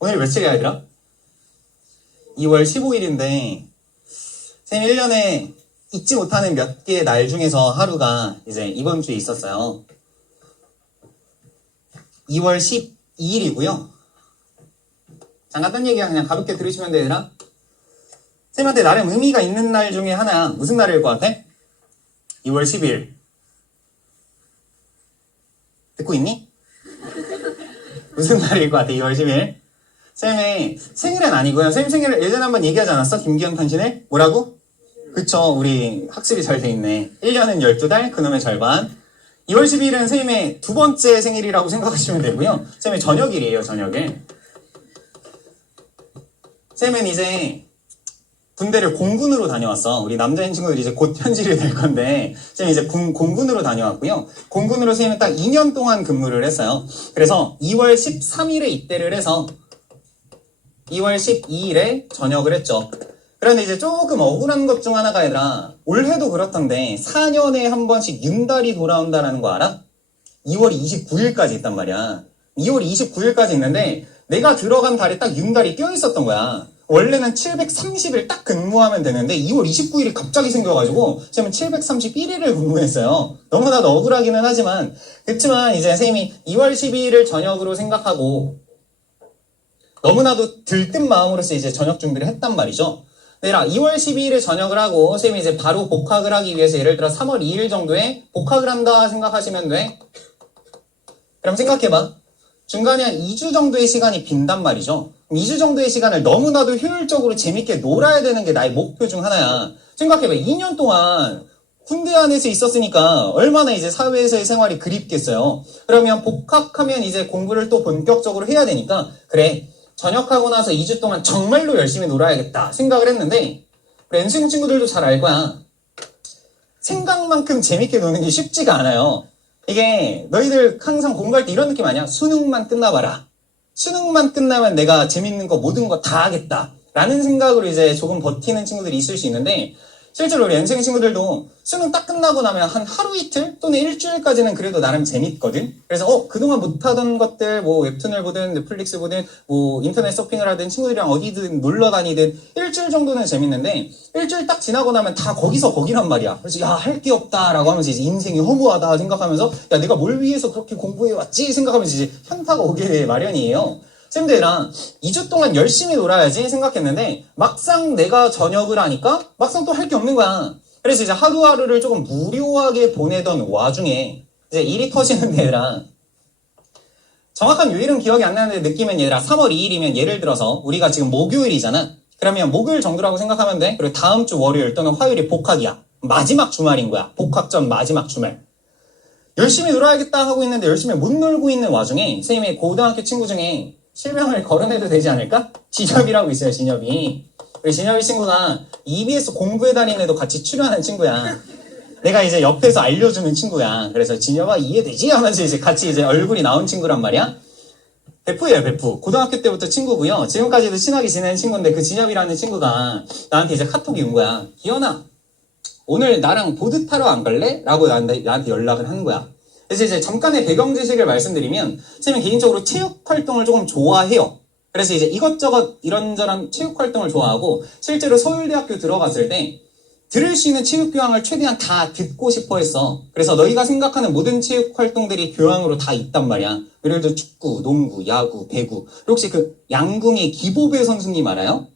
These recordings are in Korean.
오늘이 며칠이야, 얘들아? 2월 15일인데, 쌤 1년에 잊지 못하는 몇 개의 날 중에서 하루가 이제 이번 주에 있었어요. 2월 12일이고요. 잠깐 딴 얘기 그냥 가볍게 들으시면 돼, 얘들아. 쌤한테 나름 의미가 있는 날 중에 하나야. 무슨 날일 것 같아? 2월 10일. 듣고 있니? 무슨 날일 것 같아, 2월 10일? 쌤의 생일은 아니고요. 쌤 생일을 예전에 한번 얘기하지 않았어? 김기현 탄신일? 뭐라고? 그쵸, 우리 학습이 잘 돼 있네. 1년은 12달, 그놈의 절반. 2월 10일은 쌤의 두 번째 생일이라고 생각하시면 되고요. 쌤의 저녁일이에요, 저녁일. 쌤은 이제 군대를 공군으로 다녀왔어. 우리 남자인 친구들이 이제 곧 현질이 될 건데, 쌤이 이제 공군으로 다녀왔고요. 공군으로 쌤은 딱 2년 동안 근무를 했어요. 그래서 2월 13일에 입대를 해서 2월 12일에 전역을 했죠. 그런데 이제 조금 억울한 것 중 하나가 아니라 올해도 그렇던데 4년에 한 번씩 윤달이 돌아온다는 거 알아? 2월 29일까지 있단 말이야. 2월 29일까지 있는데 내가 들어간 달에 딱 윤달이 껴있었던 거야. 원래는 730일 딱 근무하면 되는데 2월 29일이 갑자기 생겨가지고 쌤은 731일을 근무했어요. 너무나도 억울하기는 하지만 그렇지만 이제 쌤이 2월 12일을 저녁으로 생각하고 너무나도 들뜬 마음으로서 이제 저녁 준비를 했단 말이죠. 내가 2월 12일에 전역을 하고 쌤이 이제 바로 복학을 하기 위해서 예를 들어 3월 2일 정도에 복학을 한다 생각하시면 돼. 그럼 생각해봐. 중간에 한 2주 정도의 시간이 빈단 말이죠. 2주 정도의 시간을 너무나도 효율적으로 재밌게 놀아야 되는 게 나의 목표 중 하나야. 생각해봐. 2년 동안 군대 안에서 있었으니까 얼마나 이제 사회에서의 생활이 그립겠어요. 그러면 복학하면 이제 공부를 또 본격적으로 해야 되니까 그래. 전역하고 나서 2주 동안 정말로 열심히 놀아야겠다 생각을 했는데 우리 NC공 친구들도 잘 알 거야. 생각만큼 재밌게 노는 게 쉽지가 않아요. 이게 너희들 항상 공부할 때 이런 느낌 아니야? 수능만 끝나봐라. 수능만 끝나면 내가 재밌는 거 모든 거 다 하겠다 라는 생각으로 이제 조금 버티는 친구들이 있을 수 있는데 실제로 우리 NC공 친구들도 수능 딱 끝나고 나면 한 하루 이틀 또는 일주일까지는 그래도 나름 재밌거든. 그래서 그동안 못하던 것들 뭐 웹툰을 보든 넷플릭스 보든 뭐 인터넷 서핑을 하든 친구들이랑 어디든 놀러 다니든 일주일 정도는 재밌는데 일주일 딱 지나고 나면 다 거기서 거기란 말이야. 그래서 야, 할 게 없다라고 하면서 이제 인생이 허무하다 생각하면서 야, 내가 뭘 위해서 그렇게 공부해 왔지 생각하면서 이제 현타가 오게 마련이에요. 쌤들이랑 2주 동안 열심히 놀아야지 생각했는데 막상 내가 전역을 하니까 막상 또 할 게 없는 거야. 그래서 이제 하루하루를 조금 무료하게 보내던 와중에 이제 일이 터지는 얘들아. 정확한 요일은 기억이 안 나는데 느낌은 얘들아 3월 2일이면 예를 들어서 우리가 지금 목요일이잖아. 그러면 목요일 정도라고 생각하면 돼. 그리고 다음 주 월요일 또는 화요일이 복학이야. 마지막 주말인 거야. 복학 전 마지막 주말. 열심히 놀아야겠다 하고 있는데 열심히 못 놀고 있는 와중에 선생님의 고등학교 친구 중에 실명을 거론해도 되지 않을까? 진엽이라고 있어요, 진엽이. 우리 진엽이 친구가 EBS 공부해 다니는 애도 같이 출연하는 친구야. 내가 이제 옆에서 알려주는 친구야. 그래서 진엽아 이해되지? 하면서 이제 같이 이제 얼굴이 나온 친구란 말이야. 베프예요, 베프. 고등학교 때부터 친구고요. 지금까지도 친하게 지내는 친구인데 그 진엽이라는 친구가 나한테 이제 카톡이 온 거야. 기현아, 오늘 나랑 보드 타러 안 갈래? 라고 나한테 연락을 한 거야. 그래서 이제 잠깐의 배경 지식을 말씀드리면 쌤은 개인적으로 체육 활동을 조금 좋아해요. 그래서 이제 이것저것 이런저런 체육 활동을 좋아하고 실제로 서울대학교 들어갔을 때 들을 수 있는 체육 교양을 최대한 다 듣고 싶어 했어. 그래서 너희가 생각하는 모든 체육 활동들이 교양으로 다 있단 말이야. 예를 들어 축구, 농구, 야구, 배구. 혹시 그 양궁의 기보배 선수님 알아요?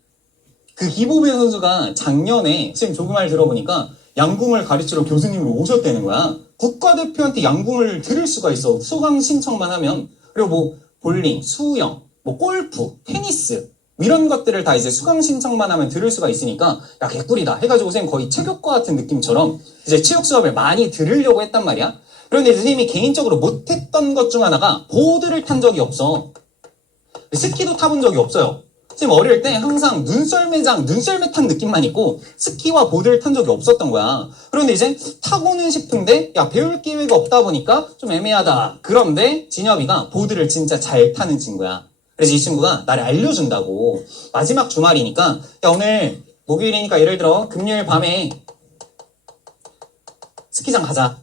그 기보배 선수가 작년에 쌤 조그말 들어보니까 양궁을 가르치러 교수님으로 오셨다는 거야. 국가대표한테 양궁을 들을 수가 있어. 수강 신청만 하면. 그리고 뭐 볼링, 수영, 뭐 골프, 테니스 이런 것들을 다 이제 수강 신청만 하면 들을 수가 있으니까 야, 개꿀이다 해가지고 쌤 거의 체육과 같은 느낌처럼 이제 체육 수업을 많이 들으려고 했단 말이야. 그런데 선생님이 개인적으로 못했던 것 중 하나가 보드를 탄 적이 없어. 스키도 타본 적이 없어요. 지금 어릴 때 항상 눈썰매 탄 느낌만 있고 스키와 보드를 탄 적이 없었던 거야. 그런데 이제 타고는 싶은데 야, 배울 기회가 없다 보니까 좀 애매하다. 그런데 진엽이가 보드를 진짜 잘 타는 친구야. 그래서 이 친구가 나를 알려준다고. 마지막 주말이니까 야, 오늘 목요일이니까 예를 들어 금요일 밤에 스키장 가자.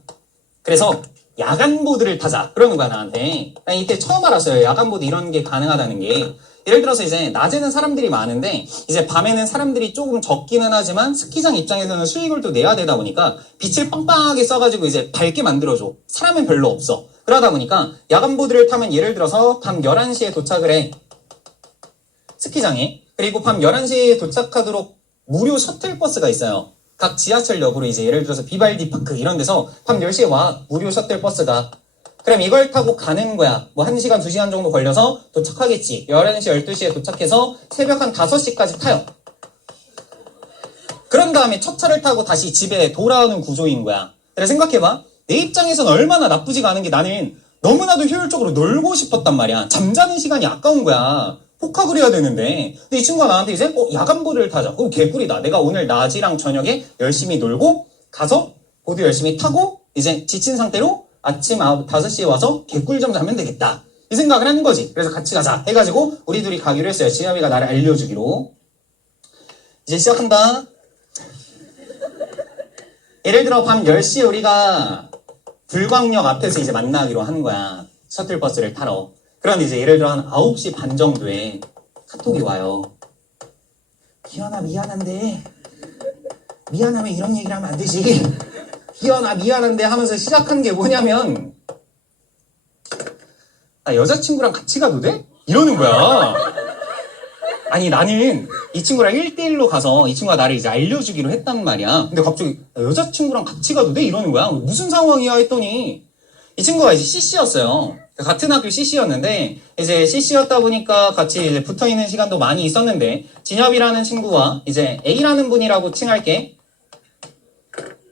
그래서 야간 보드를 타자 그러는 거야 나한테. 난 이때 처음 알았어요. 야간 보드 이런 게 가능하다는 게. 예를 들어서 이제 낮에는 사람들이 많은데 이제 밤에는 사람들이 조금 적기는 하지만 스키장 입장에서는 수익을 또 내야 되다 보니까 빛을 빵빵하게 써가지고 이제 밝게 만들어줘. 사람은 별로 없어. 그러다 보니까 야간보드를 타면 예를 들어서 밤 11시에 도착을 해. 스키장에. 그리고 밤 11시에 도착하도록 무료 셔틀버스가 있어요. 각 지하철역으로 이제 예를 들어서 비발디 파크 이런 데서 밤 10시에 와. 무료 셔틀버스가. 그럼 이걸 타고 가는 거야. 뭐 1시간, 2시간 정도 걸려서 도착하겠지. 11시, 12시에 도착해서 새벽 한 5시까지 타요. 그런 다음에 첫 차를 타고 다시 집에 돌아오는 구조인 거야. 그래서 생각해봐. 내 입장에서는 얼마나 나쁘지가 않은 게 나는 너무나도 효율적으로 놀고 싶었단 말이야. 잠자는 시간이 아까운 거야. 폭학을 해야 되는데. 근데 이 친구가 나한테 이제 야간보드를 타자. 그럼 개꿀이다. 내가 오늘 낮이랑 저녁에 열심히 놀고 가서 보드 열심히 타고 이제 지친 상태로 아침 5시에 와서 개꿀잠 자면 되겠다. 이 생각을 하는 거지. 그래서 같이 가자 해가지고 우리 둘이 가기로 했어요. 진엽이가 나를 알려주기로. 이제 시작한다. 예를 들어 밤 10시에 우리가 불광역 앞에서 이제 만나기로 하는 거야. 셔틀버스를 타러. 그런데 이제 예를 들어 한 9시 반 정도에 카톡이 와요. 기현아 미안한데 미안하면 이런 얘기를 하면 안 되지. 기현아 미안한데 하면서 시작한 게 뭐냐면 나 여자친구랑 같이 가도 돼? 이러는 거야. 아니 나는 이 친구랑 1대1로 가서 이 친구가 나를 이제 알려주기로 했단 말이야. 근데 갑자기 여자친구랑 같이 가도 돼? 이러는 거야. 무슨 상황이야 했더니 이 친구가 이제 CC였어요. 같은 학교 CC였는데 이제 CC였다 보니까 같이 이제 붙어있는 시간도 많이 있었는데 진엽이라는 친구와 이제 A라는 분이라고 칭할게.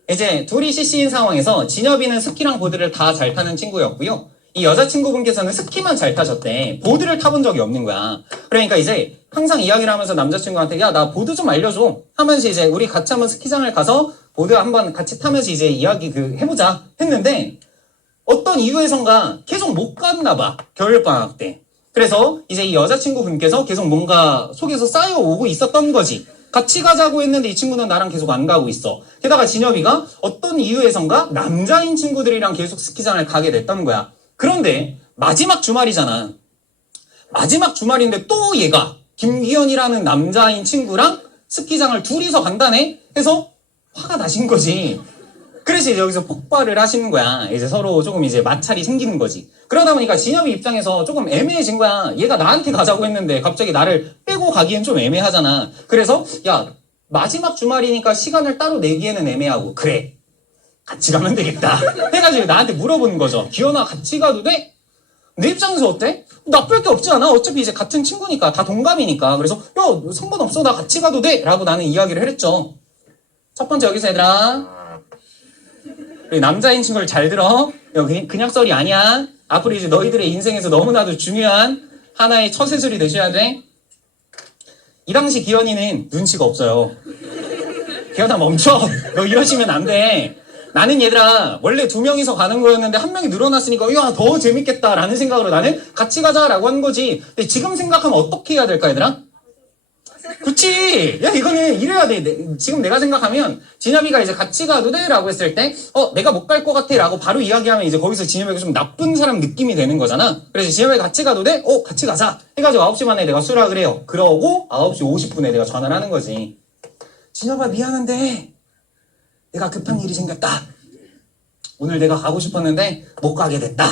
이제 둘이 CC인 상황에서 진엽이는 스키랑 보드를 다 잘 타는 친구였고요. 이 여자친구분께서는 스키만 잘 타셨대. 보드를 타본 적이 없는 거야. 그러니까 이제 항상 이야기를 하면서 남자친구한테 야, 나 보드 좀 알려줘 하면서 이제 우리 같이 한번 스키장을 가서 보드 한번 같이 타면서 이제 이야기 해보자 했는데 어떤 이유에선가 계속 못 갔나 봐. 겨울방학 때. 그래서 이제 이 여자친구분께서 계속 뭔가 속에서 쌓여오고 있었던 거지. 같이 가자고 했는데 이 친구는 나랑 계속 안 가고 있어. 게다가 진엽이가 어떤 이유에선가 남자인 친구들이랑 계속 스키장을 가게 됐던 거야. 그런데 마지막 주말이잖아. 마지막 주말인데 또 얘가 김기현이라는 남자인 친구랑 스키장을 둘이서 간다네? 해서 화가 나신 거지. 그래서 이제 여기서 폭발을 하시는 거야. 이제 서로 조금 이제 마찰이 생기는 거지. 그러다 보니까 진엽이 입장에서 조금 애매해진 거야. 얘가 나한테 가자고 했는데 갑자기 나를 빼고 가기엔 좀 애매하잖아. 그래서 야, 마지막 주말이니까 시간을 따로 내기에는 애매하고 그래. 같이 가면 되겠다. 해가지고 나한테 물어보는 거죠. 기현아 같이 가도 돼? 내 입장에서 어때? 나쁠 게 없지 않아? 어차피 이제 같은 친구니까 다 동갑이니까. 그래서 야 상관없어 나 같이 가도 돼? 라고 나는 이야기를 했죠. 첫 번째 여기서 얘들아 우리 남자인 친구를 잘 들어. 여기 그냥 썰이 아니야. 앞으로 이제 너희들의 인생에서 너무나도 중요한 하나의 처세술이 되셔야 돼. 이 당시 기현이는 눈치가 없어요. 기현아 멈춰. 너 이러시면 안 돼. 나는 얘들아 원래 2명이서 가는 거였는데 1명이 늘어났으니까 야 더 재밌겠다라는 생각으로 나는 같이 가자라고 한 거지. 근데 지금 생각하면 어떻게 해야 될까 얘들아? 그치. 야 이거는 이래야 돼. 지금 내가 생각하면 진엽이가 이제 같이 가도 돼? 라고 했을 때 내가 못 갈 것 같아 라고 바로 이야기하면 이제 거기서 진엽이가 좀 나쁜 사람 느낌이 되는 거잖아. 그래서 진엽이가 같이 가도 돼? 같이 가자 해가지고 9시 반에 내가 수락을 해요. 그러고 9시 50분에 내가 전화를 하는 거지. 진엽아 미안한데 내가 급한 일이 생겼다. 오늘 내가 가고 싶었는데 못 가게 됐다.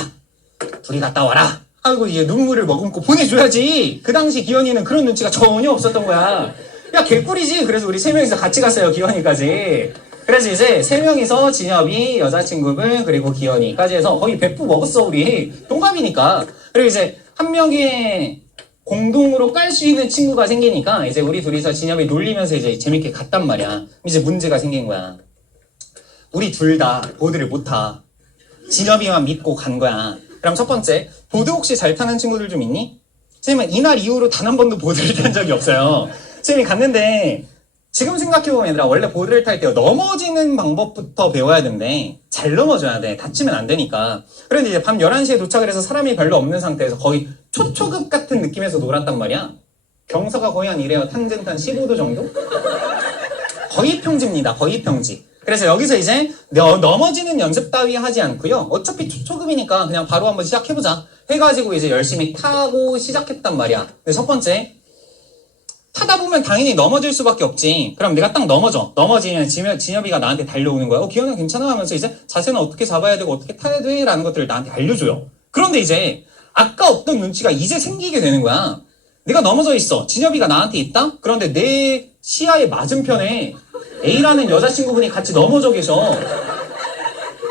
둘이 갔다 와라. 하고 이제 눈물을 머금고 보내줘야지. 그 당시 기현이는 그런 눈치가 전혀 없었던 거야. 야 개꿀이지. 그래서 우리 3명이서 같이 갔어요. 기현이까지. 그래서 이제 3명이서 진엽이, 여자친구분 그리고 기현이까지 해서 거의 100부 먹었어 우리. 동갑이니까. 그리고 이제 한 명이 공동으로 깔 수 있는 친구가 생기니까 이제 우리 둘이서 진엽이 놀리면서 이제 재밌게 갔단 말이야. 이제 문제가 생긴 거야. 우리 둘 다 보드를 못 타. 진엽이만 믿고 간 거야. 그럼 첫 번째, 보드 혹시 잘 타는 친구들 좀 있니? 선생님은 이날 이후로 단 한 번도 보드를 탄 적이 없어요. 선생님이 갔는데 지금 생각해보면 얘들아 원래 보드를 탈 때 넘어지는 방법부터 배워야 되는데 잘 넘어져야 돼. 다치면 안 되니까. 그런데 이제 밤 11시에 도착을 해서 사람이 별로 없는 상태에서 거의 초초급 같은 느낌에서 놀았단 말이야. 경사가 거의 한 이래요. 탄젠트 한 15도 정도? 거의 평지입니다. 거의 평지. 그래서 여기서 이제 넘어지는 연습 따위 하지 않고요. 어차피 초급이니까 그냥 바로 한번 시작해보자 해가지고 이제 열심히 타고 시작했단 말이야. 근데 첫 번째, 타다 보면 당연히 넘어질 수밖에 없지. 그럼 내가 딱 넘어지면 진엽이가 나한테 달려오는 거야. 기현아 괜찮아 하면서 이제 자세는 어떻게 잡아야 되고 어떻게 타야 돼? 라는 것들을 나한테 알려줘요. 그런데 이제 아까 없던 눈치가 이제 생기게 되는 거야. 내가 넘어져 있어. 진엽이가 나한테 있다? 그런데 내 시야의 맞은편에 A라는 여자친구분이 같이 넘어져 계셔.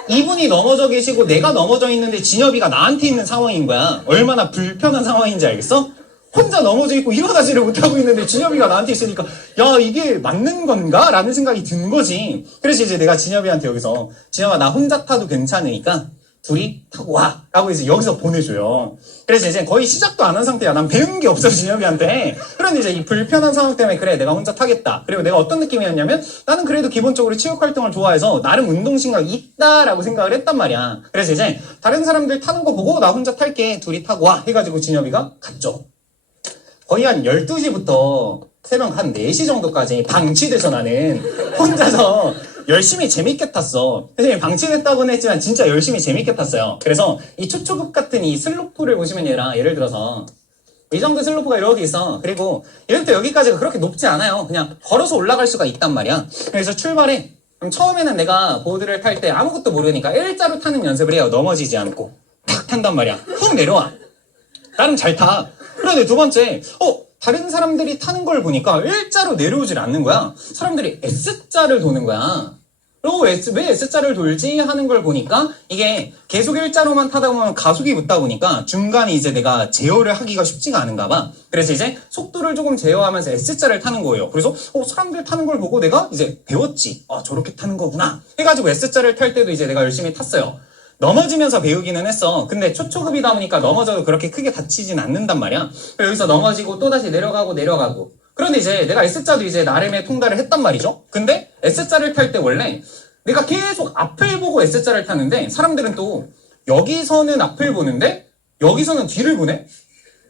이분이 넘어져 계시고 내가 넘어져 있는데 진엽이가 나한테 있는 상황인 거야. 얼마나 불편한 상황인지 알겠어? 혼자 넘어져 있고 일어나지를 못하고 있는데 진엽이가 나한테 있으니까 야 이게 맞는 건가? 라는 생각이 든 거지. 그래서 이제 내가 진엽이한테 여기서 진엽아 나 혼자 타도 괜찮으니까 둘이 타고 와 라고 이제 여기서 보내줘요. 그래서 이제 거의 시작도 안 한 상태야. 난 배운 게 없어 진엽이한테. 그런데 이제 이 불편한 상황 때문에 그래 내가 혼자 타겠다. 그리고 내가 어떤 느낌이었냐면 나는 그래도 기본적으로 체육활동을 좋아해서 나름 운동신경이 있다라고 생각을 했단 말이야. 그래서 이제 다른 사람들 타는 거 보고 나 혼자 탈게 둘이 타고 와 해가지고 진엽이가 갔죠. 거의 한 12시부터 새벽 한 4시 정도까지 방치돼서 나는 혼자서 열심히 재밌게 탔어. 선생님 방치됐다고는 했지만 진짜 열심히 재밌게 탔어요. 그래서 이 초초급 같은 이 슬로프를 보시면 예를 들어서 이 정도 슬로프가 이렇게 있어. 그리고 여기부터 여기까지가 그렇게 높지 않아요. 그냥 걸어서 올라갈 수가 있단 말이야. 그래서 출발해. 그럼 처음에는 내가 보드를 탈 때 아무것도 모르니까 일자로 타는 연습을 해요. 넘어지지 않고. 탁 탄단 말이야. 훅 내려와. 나름 잘 타. 그런데 두 번째, 다른 사람들이 타는 걸 보니까 일자로 내려오질 않는 거야. 사람들이 S자를 도는 거야. 그리고 왜 S자를 돌지 하는 걸 보니까 이게 계속 일자로만 타다 보면 가속이 붙다 보니까 중간에 이제 내가 제어를 하기가 쉽지가 않은가 봐. 그래서 이제 속도를 조금 제어하면서 S자를 타는 거예요. 그래서 사람들 타는 걸 보고 내가 이제 배웠지. 저렇게 타는 거구나. 해가지고 S자를 탈 때도 이제 내가 열심히 탔어요. 넘어지면서 배우기는 했어. 근데 초초급이다 보니까 넘어져도 그렇게 크게 다치진 않는단 말이야. 여기서 넘어지고 또다시 내려가고. 그런데 이제 내가 S자도 이제 나름의 통달을 했단 말이죠. 근데 S자를 탈 때 원래 내가 계속 앞을 보고 S자를 타는데 사람들은 또 여기서는 앞을 보는데 여기서는 뒤를 보네?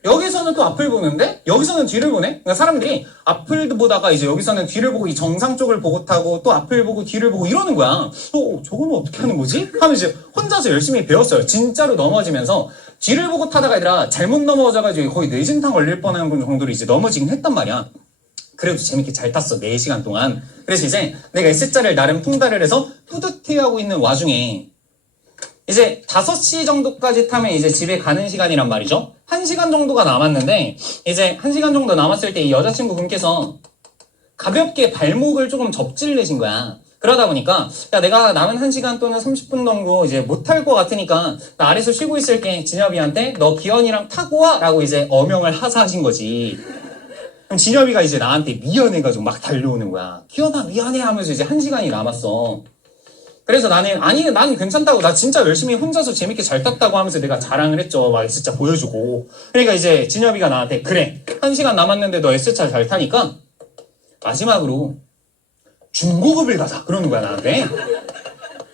여기서는 또 앞을 보는데 여기서는 뒤를 보네? 그러니까 사람들이 앞을 보다가 이제 여기서는 뒤를 보고 이 정상 쪽을 보고 타고 또 앞을 보고 뒤를 보고 이러는 거야. 저거는 어떻게 하는 거지? 하면 이제 혼자서 열심히 배웠어요. 진짜로 넘어지면서 뒤를 보고 타다가 아니라 잘못 넘어져가지고 거의 뇌진탕 걸릴 뻔한 정도로 이제 넘어지긴 했단 말이야. 그래도 재밌게 잘 탔어. 4시간 동안. 그래서 이제 내가 S자를 나름 통달을 해서 뿌듯해하고 있는 와중에 이제 5시 정도까지 타면 이제 집에 가는 시간이란 말이죠. 1시간 정도가 남았는데 이제 1시간 정도 남았을 때 이 여자친구 분께서 가볍게 발목을 조금 접질르신 거야. 그러다 보니까 야 내가 남은 1시간 또는 30분 정도 이제 못 탈 것 같으니까 나 아래서 쉬고 있을게. 진엽이한테 너 기현이랑 타고 와 라고 이제 어명을 하사하신 거지. 그럼 진엽이가 이제 나한테 미안해가지고 막 달려오는 거야. 기현아 미안해 하면서 이제 1시간이 남았어. 그래서 나는 난 괜찮다고 나 진짜 열심히 혼자서 재밌게 잘 탔다고 하면서 내가 자랑을 했죠. 막 진짜 보여주고. 그러니까 이제 진엽이가 나한테 그래 1시간 남았는데 너 S차 잘 타니까 마지막으로 중고급을 가자 그러는 거야 나한테.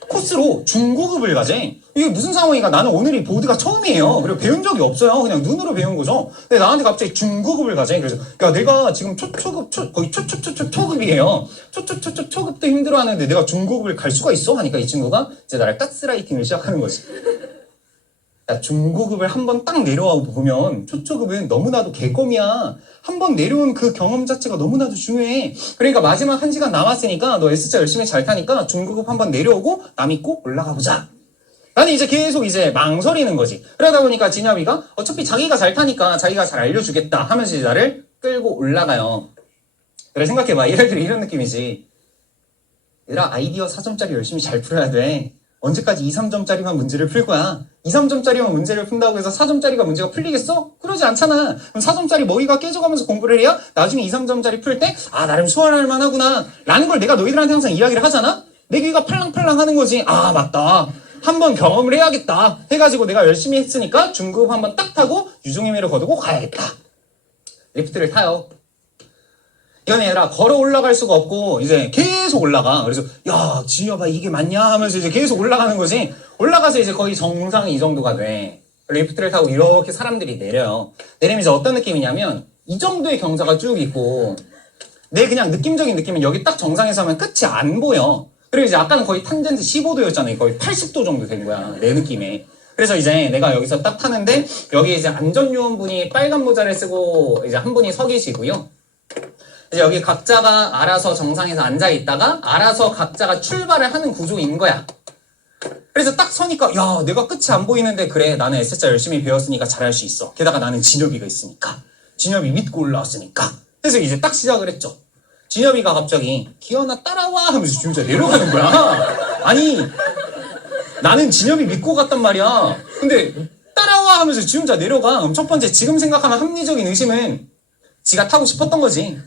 코스로 중고급을 가재. 이게 무슨 상황인가? 나는 오늘이 보드가 처음이에요. 그리고 배운 적이 없어요. 그냥 눈으로 배운 거죠. 근데 나한테 갑자기 중고급을 가재. 그래서 야 내가 지금 거의 초급이에요. 초급도 힘들어하는데 내가 중고급을 갈 수가 있어? 하니까 이 친구가 이제 나를 가스라이팅을 시작하는 거지. 야, 중고급을 한번 딱 내려와 보면 초초급은 너무나도 개껌이야. 한번 내려온 그 경험 자체가 너무나도 중요해. 그러니까 마지막 1시간 남았으니까 너 S자 열심히 잘 타니까 중고급 한번 내려오고 남이 꼭 올라가 보자. 나는 이제 계속 이제 망설이는 거지. 그러다 보니까 진엽이가 어차피 자기가 잘 타니까 자기가 잘 알려주겠다 하면서 이제 나를 끌고 올라가요. 그래 생각해봐. 예를 들어 이런 느낌이지. 얘들아 아이디어 4점짜리 열심히 잘 풀어야 돼. 언제까지 2, 3점짜리만 문제를 풀 거야? 2, 3점짜리만 문제를 푼다고 해서 4점짜리가 문제가 풀리겠어? 그러지 않잖아. 그럼 4점짜리 머리가 깨져가면서 공부를 해야 나중에 2, 3점짜리 풀 때 나름 수월할 만하구나 라는 걸 내가 너희들한테 항상 이야기를 하잖아? 내 귀가 팔랑팔랑 하는 거지. 맞다. 한번 경험을 해야겠다 해가지고 내가 열심히 했으니까 중급 한번 딱 타고 유종의미를 거두고 가야겠다. 리프트를 타요. 이건 얘들아 걸어 올라갈 수가 없고 이제 계속 올라가. 그래서 야 진엽아 이게 맞냐 하면서 이제 계속 올라가는 거지. 올라가서 이제 거의 정상이 이 정도가 돼. 리프트를 타고 이렇게 사람들이 내려요. 내리면 이제 어떤 느낌이냐면 이 정도의 경사가 쭉 있고 내 그냥 느낌적인 느낌은 여기 딱 정상에서 하면 끝이 안 보여. 그리고 이제 아까는 거의 탄젠트 15도였잖아요. 거의 80도 정도 된 거야 내 느낌에. 그래서 이제 내가 여기서 딱 타는데 여기 이제 안전요원분이 빨간 모자를 쓰고 이제 한 분이 서 계시고요. 이제 여기 각자가 알아서 정상에서 앉아 있다가 알아서 각자가 출발을 하는 구조인 거야. 그래서 딱 서니까 야 내가 끝이 안 보이는데 그래 나는 S자 열심히 배웠으니까 잘할 수 있어. 게다가 나는 진엽이가 있으니까. 진엽이 믿고 올라왔으니까. 그래서 이제 딱 시작을 했죠. 진엽이가 갑자기 기현아 따라와 하면서 지 혼자 내려가는 거야. 아니 나는 진엽이 믿고 갔단 말이야. 근데 따라와 하면서 지 혼자 내려가. 그럼 첫 번째 지금 생각하면 합리적인 의심은 지가 타고 싶었던 거지.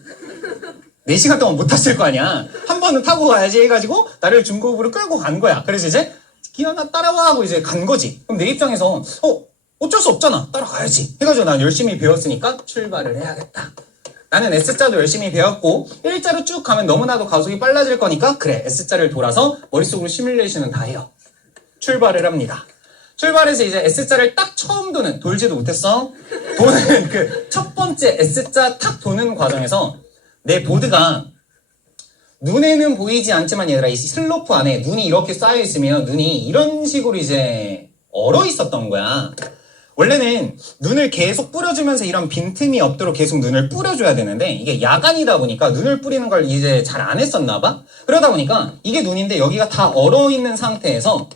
4시간 동안 못 탔을 거 아니야. 한 번은 타고 가야지 해가지고 나를 중고급으로 끌고 간 거야. 그래서 이제 기현아 따라와 하고 이제 간 거지. 그럼 내 입장에서 어쩔 수 없잖아. 따라가야지. 해가지고 난 열심히 배웠으니까 출발을 해야겠다. 나는 S자도 열심히 배웠고 일자로 쭉 가면 너무나도 가속이 빨라질 거니까 그래 S자를 돌아서 머릿속으로 시뮬레이션은 다 해요. 출발을 합니다. 출발해서 이제 S자를 딱 처음 돌지도 못했어. 도는 그 첫 번째 S자 탁 도는 과정에서 내 보드가 눈에는 보이지 않지만 얘들아 이 슬로프 안에 눈이 이렇게 쌓여 있으면 눈이 이런 식으로 이제 얼어 있었던 거야. 원래는 눈을 계속 뿌려주면서 이런 빈틈이 없도록 계속 눈을 뿌려줘야 되는데 이게 야간이다 보니까 눈을 뿌리는 걸 이제 잘 안 했었나 봐. 그러다 보니까 이게 눈인데 여기가 다 얼어 있는 상태에서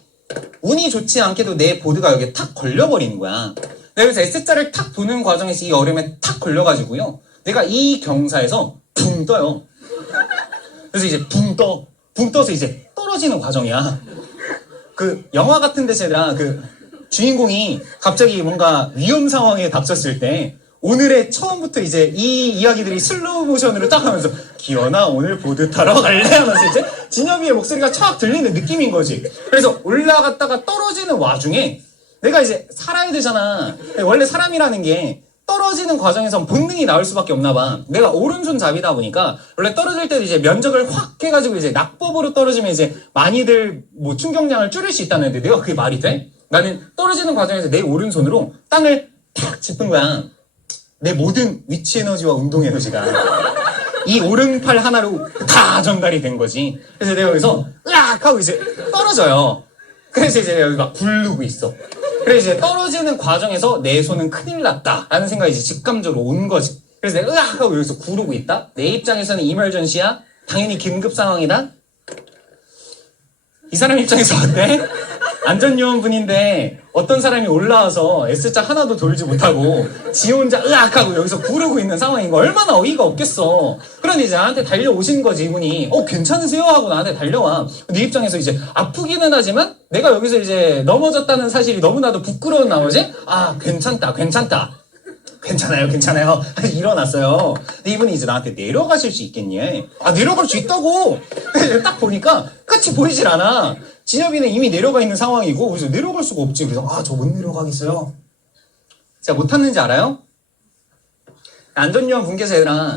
운이 좋지 않게도 내 보드가 여기에 탁 걸려버리는 거야. 그래서 S자를 탁 도는 과정에서 이 얼음에 탁 걸려가지고요. 내가 이 경사에서 붕 떠요. 그래서 이제 붕 떠서 이제 떨어지는 과정이야. 그 영화 같은 데서 얘들아 그 주인공이 갑자기 뭔가 위험 상황에 닥쳤을 때 오늘의 처음부터 이제 이 이야기들이 슬로우 모션으로 딱 하면서 기현아 오늘 보드 타러 갈래? 하면서 이제 진엽이의 목소리가 촥 들리는 느낌인 거지. 그래서 올라갔다가 떨어지는 와중에 내가 이제 살아야 되잖아. 원래 사람이라는 게 떨어지는 과정에선 본능이 나올 수밖에 없나 봐. 내가 오른손 잡이다 보니까 원래 떨어질 때도 이제 면적을 확 해가지고 이제 낙법으로 떨어지면 이제 많이들 뭐 충격량을 줄일 수 있다는데 내가 그게 말이 돼? 나는 떨어지는 과정에서 내 오른손으로 땅을 탁 짚은 거야. 내 모든 위치 에너지와 운동 에너지가 이 오른팔 하나로 다 전달이 된 거지. 그래서 내가 여기서 으악 하고 이제 떨어져요. 그래서 이제 내가 여기 막 굴르고 있어. 그래서 이제 떨어지는 과정에서 내 손은 큰일 났다라는 생각이 이제 직감적으로 온 거지. 그래서 내가 으악 하고 여기서 구르고 있다. 내 입장에서는 이멀전시야. 당연히 긴급 상황이다. 이 사람 입장에서 어때? 안전요원분인데 어떤 사람이 올라와서 S자 하나도 돌지 못하고 지 혼자 으악 하고 여기서 구르고 있는 상황인 거 얼마나 어이가 없겠어. 그런데 이제 나한테 달려오신 거지. 이분이 괜찮으세요? 하고 나한테 달려와. 네 입장에서 이제 아프기는 하지만 내가 여기서 이제 넘어졌다는 사실이 너무나도 부끄러운 나머지 괜찮다 괜찮아요 하면서 일어났어요. 근데 이분이 이제 나한테 내려가실 수 있겠니? 내려갈 수 있다고. 딱 보니까 끝이 보이질 않아. 진엽이는 이미 내려가 있는 상황이고 그래서 내려갈 수가 없지. 그래서 저 못 내려가겠어요. 제가 못 탔는지 알아요? 안전요원 분께서 얘들아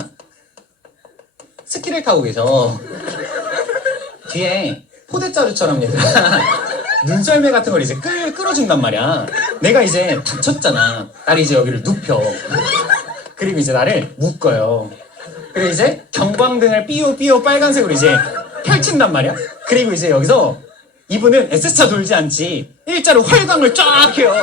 스키를 타고 계셔. 뒤에 포대자루처럼 얘들아 눈썰매 같은 걸 이제 끌어준단 말이야. 내가 이제 다쳤잖아. 나를 이제 여기를 눕혀. 그리고 이제 나를 묶어요. 그리고 이제 경광등을 삐요 빨간색으로 이제 펼친단 말이야. 그리고 이제 여기서 이분은 S자 돌지 않지 일자로 활강을 쫙 해요.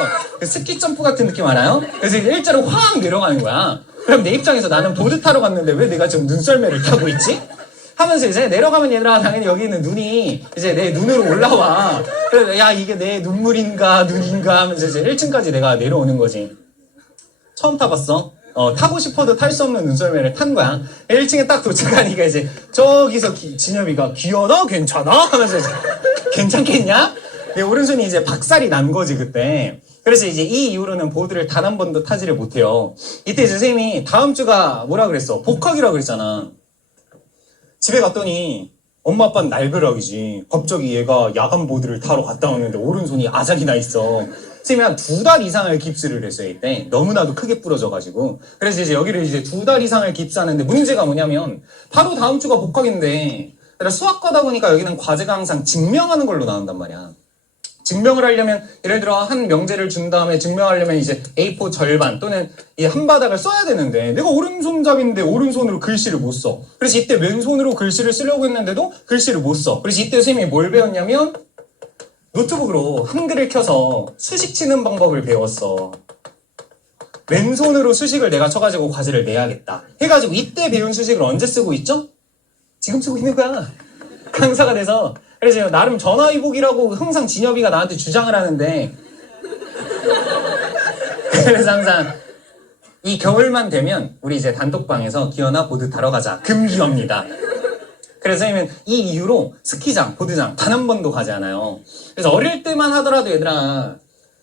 스키 점프 같은 느낌 알아요? 그래서 일자로 확 내려가는 거야. 그럼 내 입장에서 나는 보드 타러 갔는데 왜 내가 지금 눈썰매를 타고 있지? 하면서 이제 내려가면 얘들아 당연히 여기 있는 눈이 이제 내 눈으로 올라와. 그래서 야 이게 내 눈물인가 눈인가 하면서 이제 1층까지 내가 내려오는 거지. 처음 타봤어. 타고 싶어도 탈 수 없는 눈썰매를 탄 거야. 1층에 딱 도착하니까 이제 저기서 진엽이가 기현아 괜찮아? 하면서 이제 괜찮겠냐? 내 오른손이 이제 박살이 난 거지 그때. 그래서 이제 이 이후로는 보드를 단 한 번도 타지를 못해요. 이때 이제 선생님이 다음 주가 뭐라 그랬어? 복학이라 그랬잖아. 집에 갔더니 엄마 아빠는 날벼락이지. 갑자기 얘가 야간 보드를 타러 갔다 오는데 오른손이 아작이 나 있어. 선생님이 한 2달 이상을 깁스를 했어요 이때. 너무나도 크게 부러져가지고. 그래서 이제 여기를 이제 2달 이상을 깁스하는데 문제가 뭐냐면 바로 다음 주가 복학인데 수학과다 보니까 여기는 과제가 항상 증명하는 걸로 나온단 말이야. 증명을 하려면 예를 들어 한 명제를 준 다음에 증명하려면 이제 A4 절반 또는 이 한 바닥을 써야 되는데 내가 오른손잡이인데 오른손으로 글씨를 못 써. 그래서 이때 왼손으로 글씨를 쓰려고 했는데도 글씨를 못 써. 그래서 이때 선생님이 뭘 배웠냐면 노트북으로 한글을 켜서 수식 치는 방법을 배웠어. 왼손으로 수식을 내가 쳐가지고 과제를 내야겠다 해가지고 이때 배운 수식을 언제 쓰고 있죠? 지금 쓰고 있는 거야. 강사가 돼서. 그래서 나름 전화위복이라고 항상 진엽이가 나한테 주장을 하는데 그래서 항상 이 겨울만 되면 우리 이제 단톡방에서 기현아 보드 타러 가자. 금기어입니다. 그래서 선생님은 이 이후로 스키장, 보드장 단 한 번도 가지 않아요. 그래서 어릴 때만 하더라도 얘들아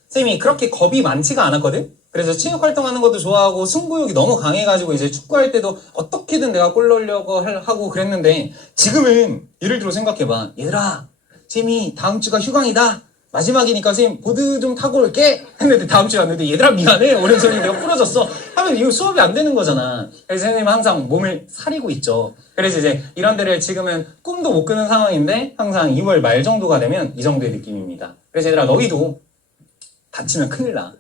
선생님이 그렇게 겁이 많지가 않았거든? 그래서 체육활동하는 것도 좋아하고 승부욕이 너무 강해가지고 이제 축구할 때도 어떻게든 내가 골 넣으려고 하고 그랬는데 지금은 예를 들어 생각해봐. 얘들아 쌤이 다음 주가 휴강이다. 마지막이니까 선생님 보드 좀 타고 올게 했는데 다음 주에 왔는데 얘들아 미안해 오른손이 내가 부러졌어 하면 이거 수업이 안 되는 거잖아. 그래서 선생님은 항상 몸을 사리고 있죠. 그래서 이제 이런 데를 지금은 꿈도 못 꾸는 상황인데 항상 2월 말 정도가 되면 이 정도의 느낌입니다. 그래서 얘들아 너희도 다치면 큰일 나.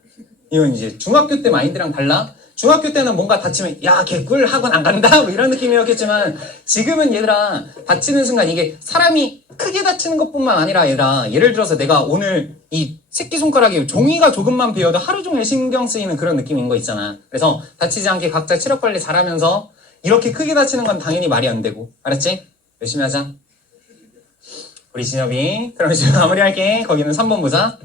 이건 이제 중학교 때 마인드랑 달라. 중학교 때는 뭔가 다치면 야 개꿀 학원 안 간다 뭐 이런 느낌이었겠지만 지금은 얘들아 다치는 순간 이게 사람이 크게 다치는 것뿐만 아니라 얘들아 예를 들어서 내가 오늘 이 새끼손가락에 종이가 조금만 베어도 하루 종일 신경 쓰이는 그런 느낌인 거 있잖아. 그래서 다치지 않게 각자 체력 관리 잘하면서 이렇게 크게 다치는 건 당연히 말이 안 되고 알았지? 열심히 하자. 우리 진엽이 그럼 지금 마무리할게. 거기는 3번 보자.